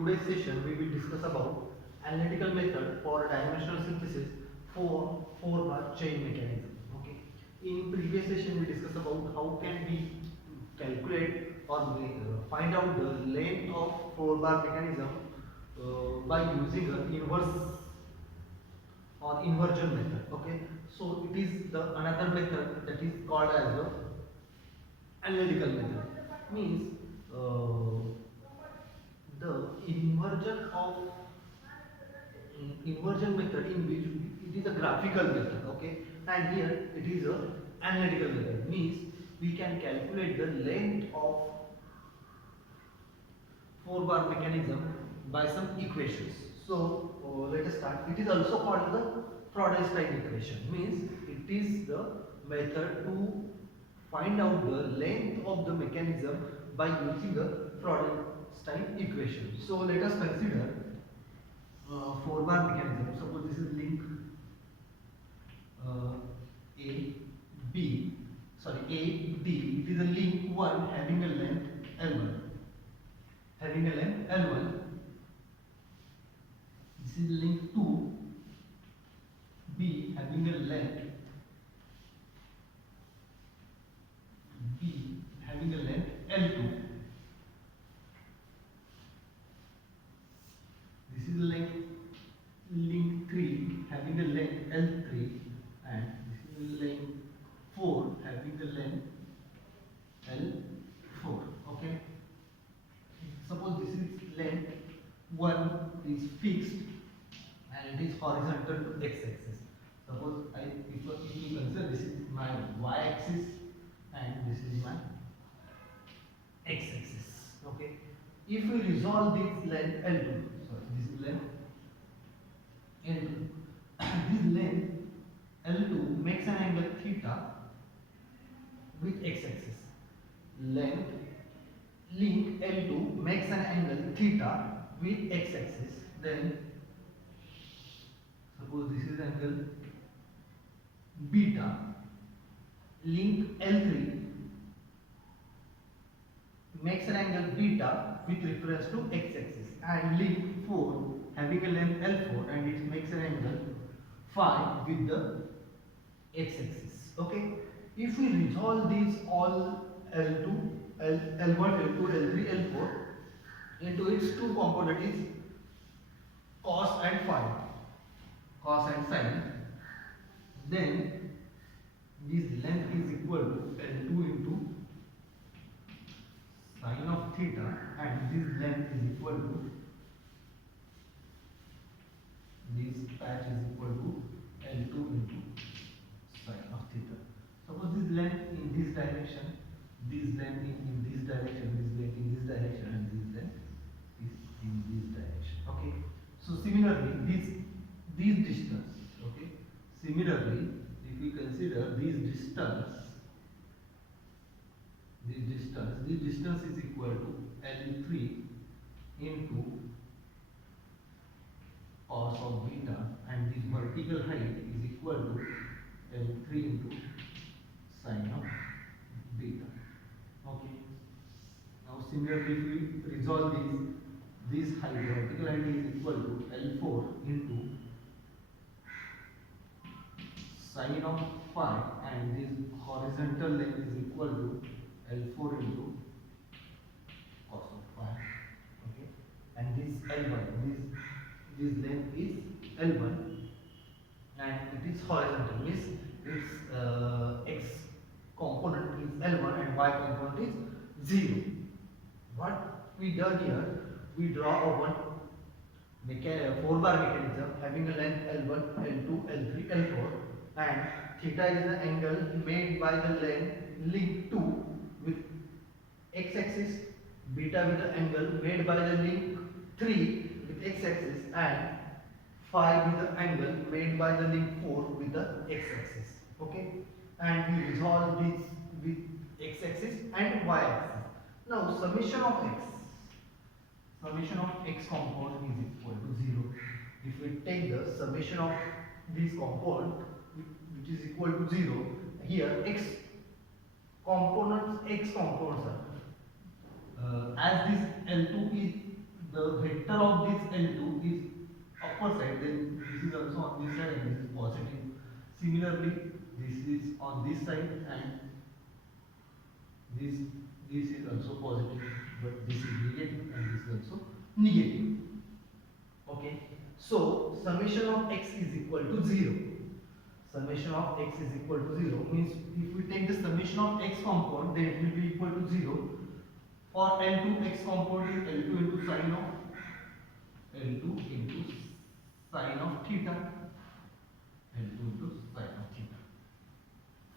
today's session we will discuss about analytical method for dimensional synthesis for 4-bar chain mechanism. Okay. In previous session we discussed about how can we calculate or find out the length of 4-bar mechanism by using an inverse or inversion method. Okay. So it is the another method that is called as the analytical method. Means the inversion method in which it is a graphical method, okay, and here it is a analytical method. Means we can calculate the length of 4-bar mechanism by some equations. So let us start. It is also called the Freudenstein equation. Means it is the method to find out the length of the mechanism by using the Freudenstein equation. So let us consider 4-bar mechanism. Suppose this is link uh, A, B, sorry, A, D. It is a link 1 having a length L1. Having a length L1. This is link 2, B having a length B having a length L2. This is link 3 having a length L3, and this is link 4 having a length L4. Okay. Suppose this is length 1 is fixed and it is horizontal to x-axis. Suppose if you consider this is my y-axis and this is my x-axis. Okay. If we resolve this length L2, sorry, this is length L2. This length L2 makes an angle theta with x-axis. Link L2 makes an angle theta with x-axis. Then suppose this is angle beta. Link L3 makes an angle beta with reference to x-axis, and link 4 having a length L4 and it makes an angle phi with the x-axis. Okay. If we resolve these all L2, L1, L2, L3, L4 into its two components, cos and phi, cos and sine, then this length is equal to L2 into sine of theta, and this length is equal to, this patch is equal to L2 into sine of theta. Suppose this length in this direction, this length in this direction, this length in this direction, and this length is in this direction. Okay. So similarly, this distance. Okay. Similarly, if we consider this distance is equal to L3 into cos of beta, and this vertical height is equal to L3 into sine of beta. Okay. Now similarly, if we resolve this height, vertical height is equal to L4 into sine of phi, and this horizontal length is equal to L4 into cos of phi. Okay. And this L1, this length is L1 and it is horizontal, means its x component is L1 and y component is 0. What we done here, we draw a 4-bar mechanism having a length L1, L2, L3, L4, and theta is the angle made by the link 2 with x-axis, beta with the angle made by the link 3 with x-axis, and phi with the angle made by the link 4 with the x-axis. Okay, and we resolve this with x-axis and y-axis. Now summation of x component is equal to 0. If we take the summation of this component which is equal to 0, here x components are as this L2 is the vector of this L2 is upper side, then this is also on this side and this is positive. Similarly, this is on this side and this this is also positive, but this is negative and this is also negative. Okay, so summation of x is equal to 0. Summation of x is equal to 0 means if we take the summation of x compound, then it will be equal to 0. For L2, x compound is L2 into sine of L2 into sine of theta. L2 into sine of theta.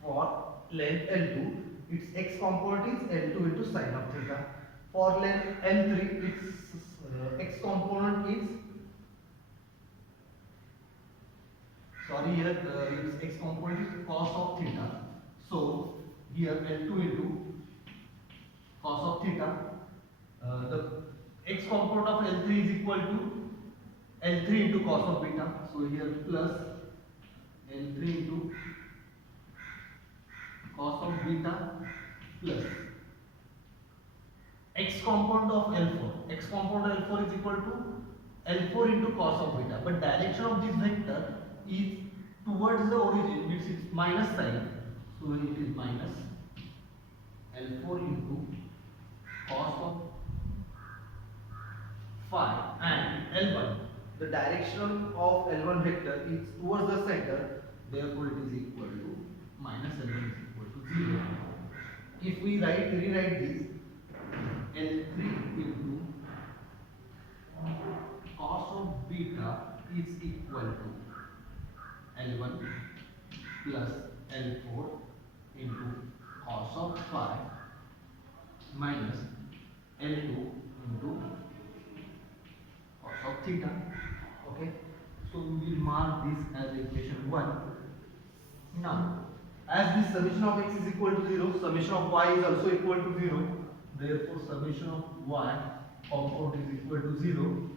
For length L2, its x component is L2 into sine of theta. For length L3, its x component is here its x component is cos of theta. So here L2 into cos of theta. The x component of L3 is equal to L3 into cos of beta. So here plus L3 into cos of beta plus x component of L4. X component of L4 is equal to L4 into cos of beta. But direction of this vector is towards the origin, means it's minus sign. So it is minus L4 into cos of phi and L1. The direction of L1 vector is towards the center, therefore it is equal to minus L1 is equal to 0. If we rewrite this, L3 into cos of beta is equal to L1 plus L4 into cos of phi minus L2 into cos of theta. Okay, so we will mark this as equation 1. Now, as this summation of x is equal to 0, summation of y is also equal to 0. Therefore, summation of y component is equal to 0.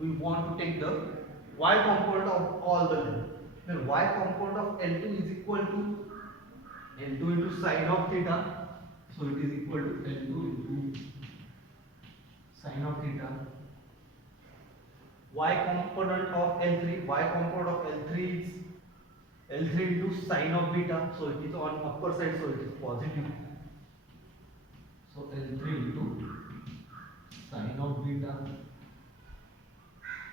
We want to take the y component of all the length. Then y component of L2 is equal to L2 into sine of theta. So it is equal to L2 into sine of theta. Y component of L3, y component of L3 is L3 into sine of beta. So it is on upper side, so it is positive. So L3 into sine of beta.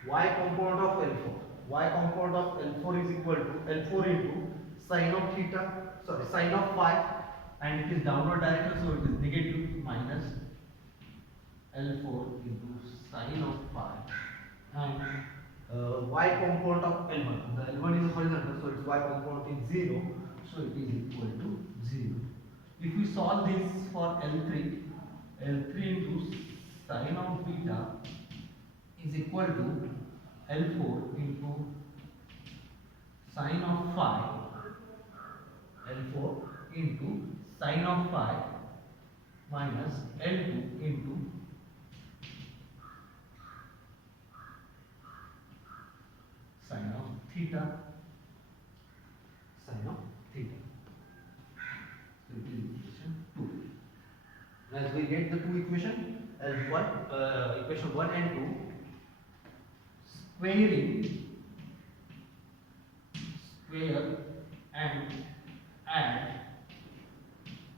Y component of L4. Y component of L4 is equal to L4 into sine of theta, sine of phi, and it is downward direction, so it is negative minus L4 into sine of phi, and y component of L1. The L1 is horizontal, so its y component is 0, so it is equal to 0. If we solve this for L3, L3 into sine of beta is equal to L4 into sine of phi, L4 into sine of phi minus L2 into sine of theta, sine of theta. So it is equation 2. As we get the two equation, L1, equation 1 and 2, square and add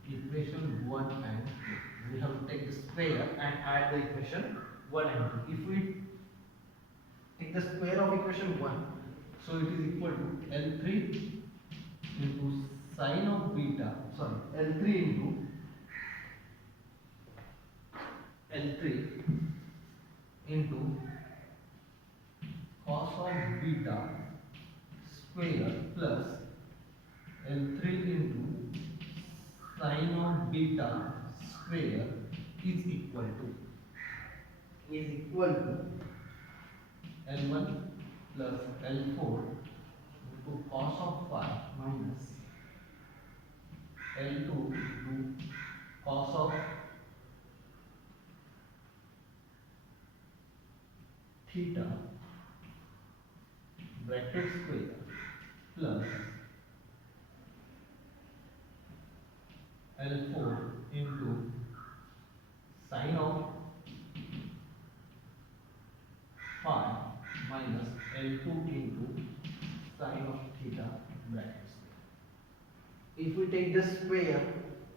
equation 1 and 2. We have to take the square and add the equation 1 and 2. If we take the square of equation 1, so it is equal to L3 into sine of beta, L3 into cos of beta square plus L3 into sine of beta square is equal to L1 plus L4 into cos of phi minus L2 into cos of theta bracket square plus L4 into sine of if we take the square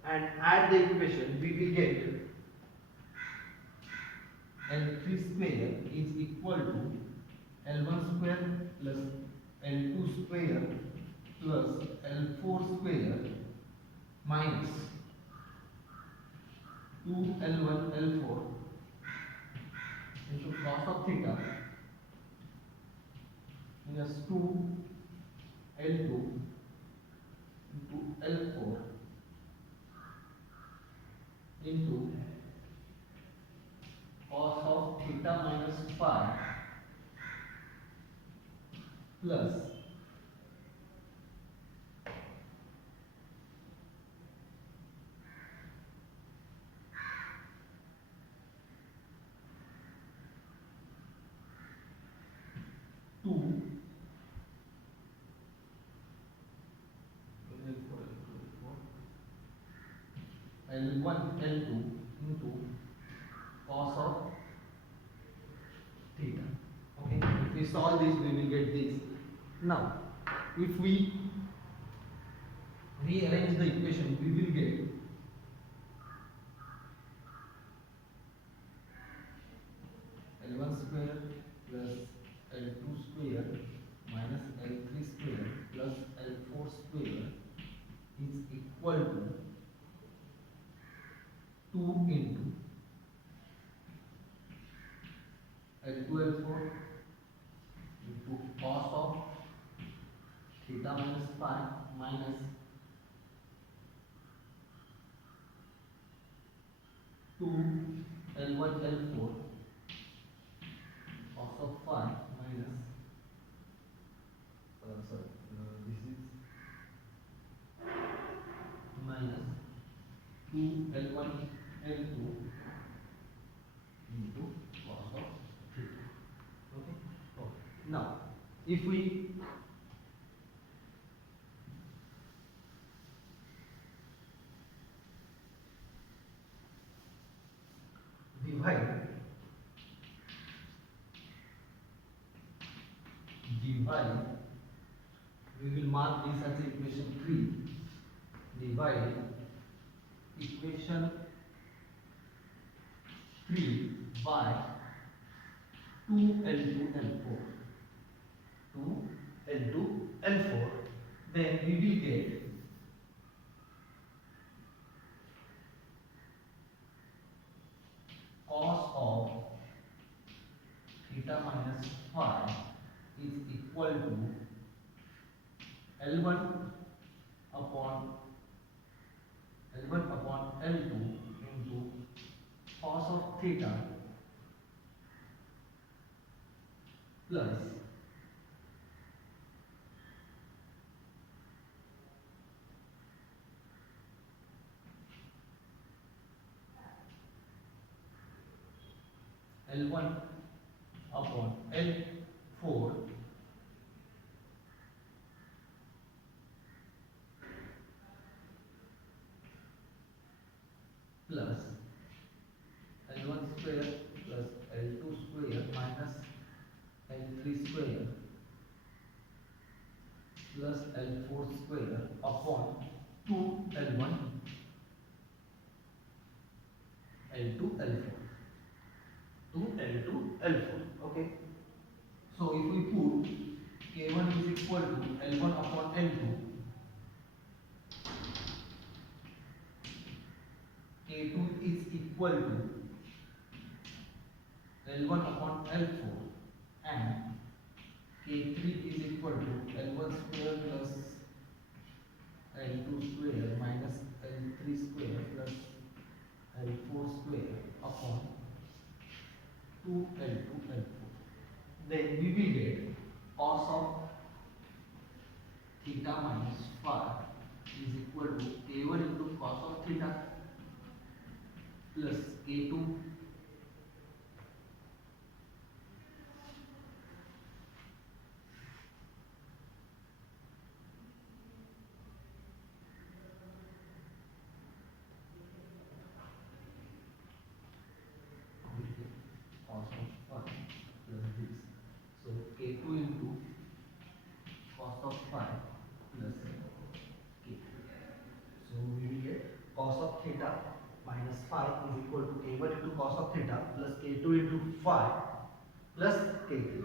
and add the equation, we will get L3 square is equal to L1 square plus L2 square plus L4 square minus 2L1 L4 into cos of theta minus 2L2 into L4 into cos of theta minus phi plus 2 L1 L2 into cos of theta. Okay, if we solve this, we will get this. Now, if we rearrange the equation, we will get L1 square plus L2 square minus L3 square plus L4 square is equal to 2 into L2 L4 into cos of theta minus phi minus 2 L1 L4 cos of phi minus this is minus 2 L1 L2 into cos of theta. Okay. Now, if we divide we will mark this as equation 3. Divide equation 3 by 2L2 L4. 2L2 L4. Then we will get cos of theta minus phi is equal to L1 upon L2 into cos of theta plus L1 upon L4 plus L1 square plus L2 square minus L3 square plus L4 square upon 2L1 L2 L4. 2L2 L4. Okay. So if we put K1 is equal to L1 upon L2, K2 is equal to L1 upon L4 and K3 is equal to L1 square plus L2 square minus L3 square plus L4 square upon 2L2 L4. Then we will get cos of theta minus phi is equal to K1 into cos of theta plus K2 cos of phi plus this. So K2 into cos of phi plus K3. cos of theta minus phi is equal to k1 into cos of theta plus k2 into phi plus k3.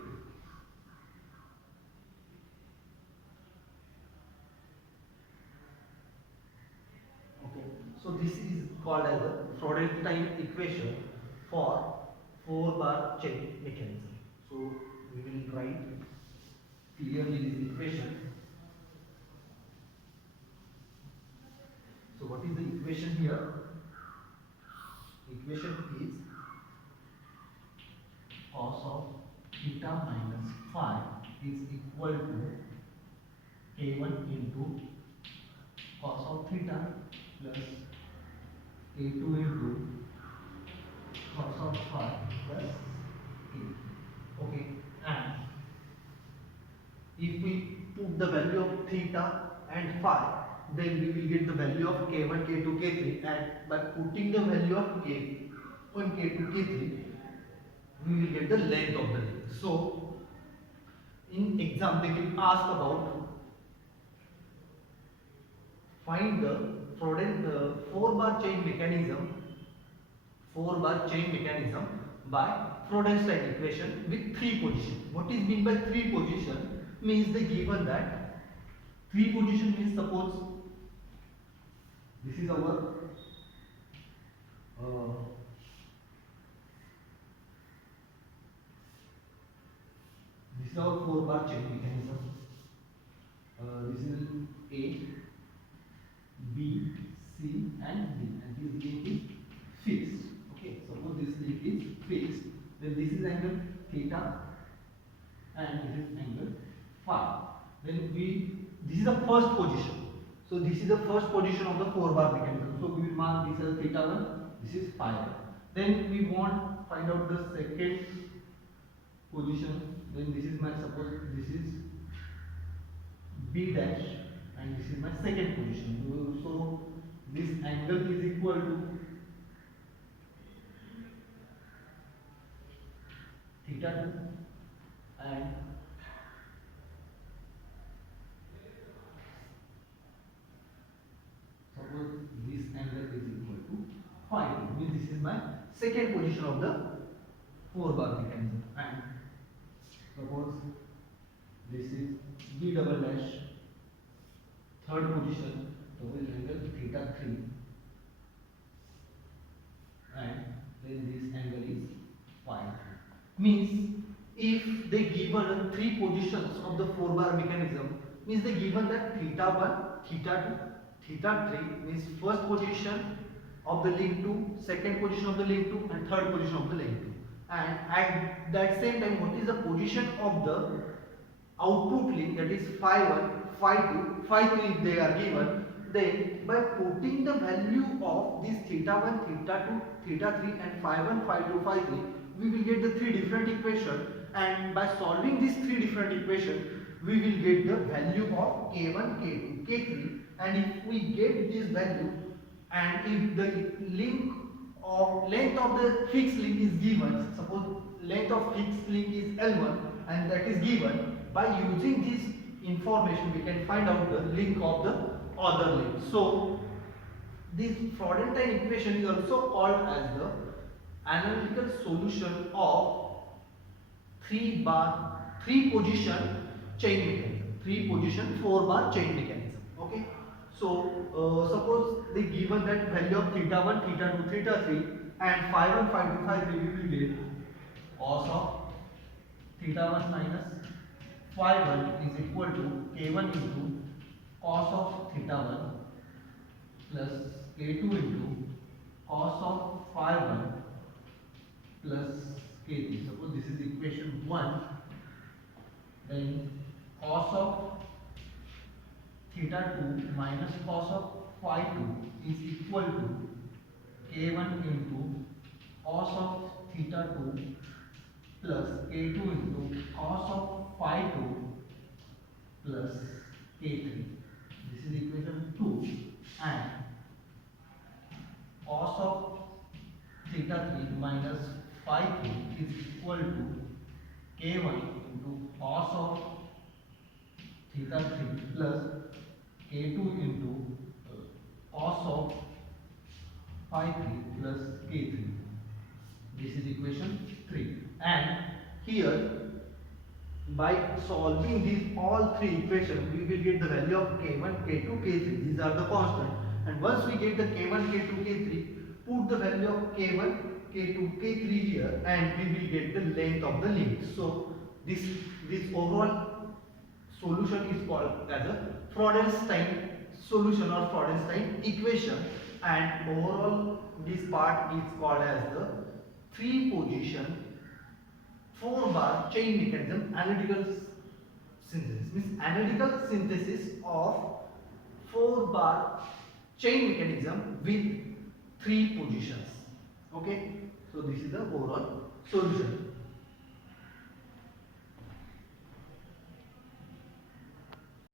Okay, so this is called as a Freudenstein equation for 4-bar chain mechanism. So we will write clearly this equation. So what is the equation here? Equation is cos of theta minus phi is equal to k1 into cos of theta plus k2 into cos of phi plus k. Okay, and if we put the value of theta and phi, then we will get the value of k1, k2, k3, and by putting the value of k1, k2, k3, we will get the length of the link. So in exam they will ask about find the Freudenstein 4-bar chain mechanism, 4-bar chain mechanism by Freudenstein equation with 3 position. What is meant by 3 position? Means they given that 3 position means suppose this is our uh, this is our 4-bar chain mechanism. This is A, B, C and D, and this link is fixed. Okay, suppose this link is fixed, then this is angle theta and this is angle phi. Then this is the first position. So this is the first position of the 4-bar mechanism. So we will mark this as theta 1, this is phi 1. Then we want find out the second position. Then this is my, suppose this is B dash and this is my second position. So this angle is equal to theta 2 and suppose this angle is equal to phi 2, means this is my second position of the 4-bar mechanism, and suppose this is B double dash, third position, so we will angle theta 3 and then this angle is phi. Means if they given 3 positions of the 4-bar mechanism, means they given that theta 1, theta 2, theta 3 means first position of the link 2, second position of the link 2 and third position of the link 2. And at that same time, what is the position of the output link, that is phi 1, phi 2, phi 3 if they are given, then by putting the value of this theta 1, theta 2, theta 3 and phi 1, phi 2, phi 3, we will get the 3 different equations, and by solving these 3 different equations, we will get the value of k1, k2, k3, and if we get this value and if the length of the fixed link is given, suppose length of fixed link is L1 and that is given, by using this information we can find out the link of the other link. So this Freudenstein equation is also called as the analytical solution of 3 position chain mechanism, 3 position 4-bar chain mechanism. Okay, so suppose they given that value of theta 1, theta 2, theta 3 and phi 1, phi 2, phi 3, we will get cos of theta 1 minus phi 1 is equal to k1 into cos of theta 1 plus k2 into cos of phi 1 plus k3. Suppose this is equation 1, then cos of theta 2 minus cos of phi 2 is equal to k1 into cos of theta 2 plus k2 into cos of phi 2 plus k3. This is equation 2, and cos of theta 3 minus phi 3 is equal to k1 into cos of theta 3 plus k2 into cos of phi 3 plus k3. This is equation 3. And here, by solving these all three equations, we will get the value of k1, k2, k3. These are the constant. And once we get the k1, k2, k3, put the value of k1, k2, k3 here, and we will get the length of the link. So this overall solution is called as a Freudenstein solution or Freudenstein equation, and overall this part is called as the three position 4-bar chain mechanism analytical synthesis. Means analytical synthesis of 4-bar chain mechanism with three positions. Okay, so this is the overall solution.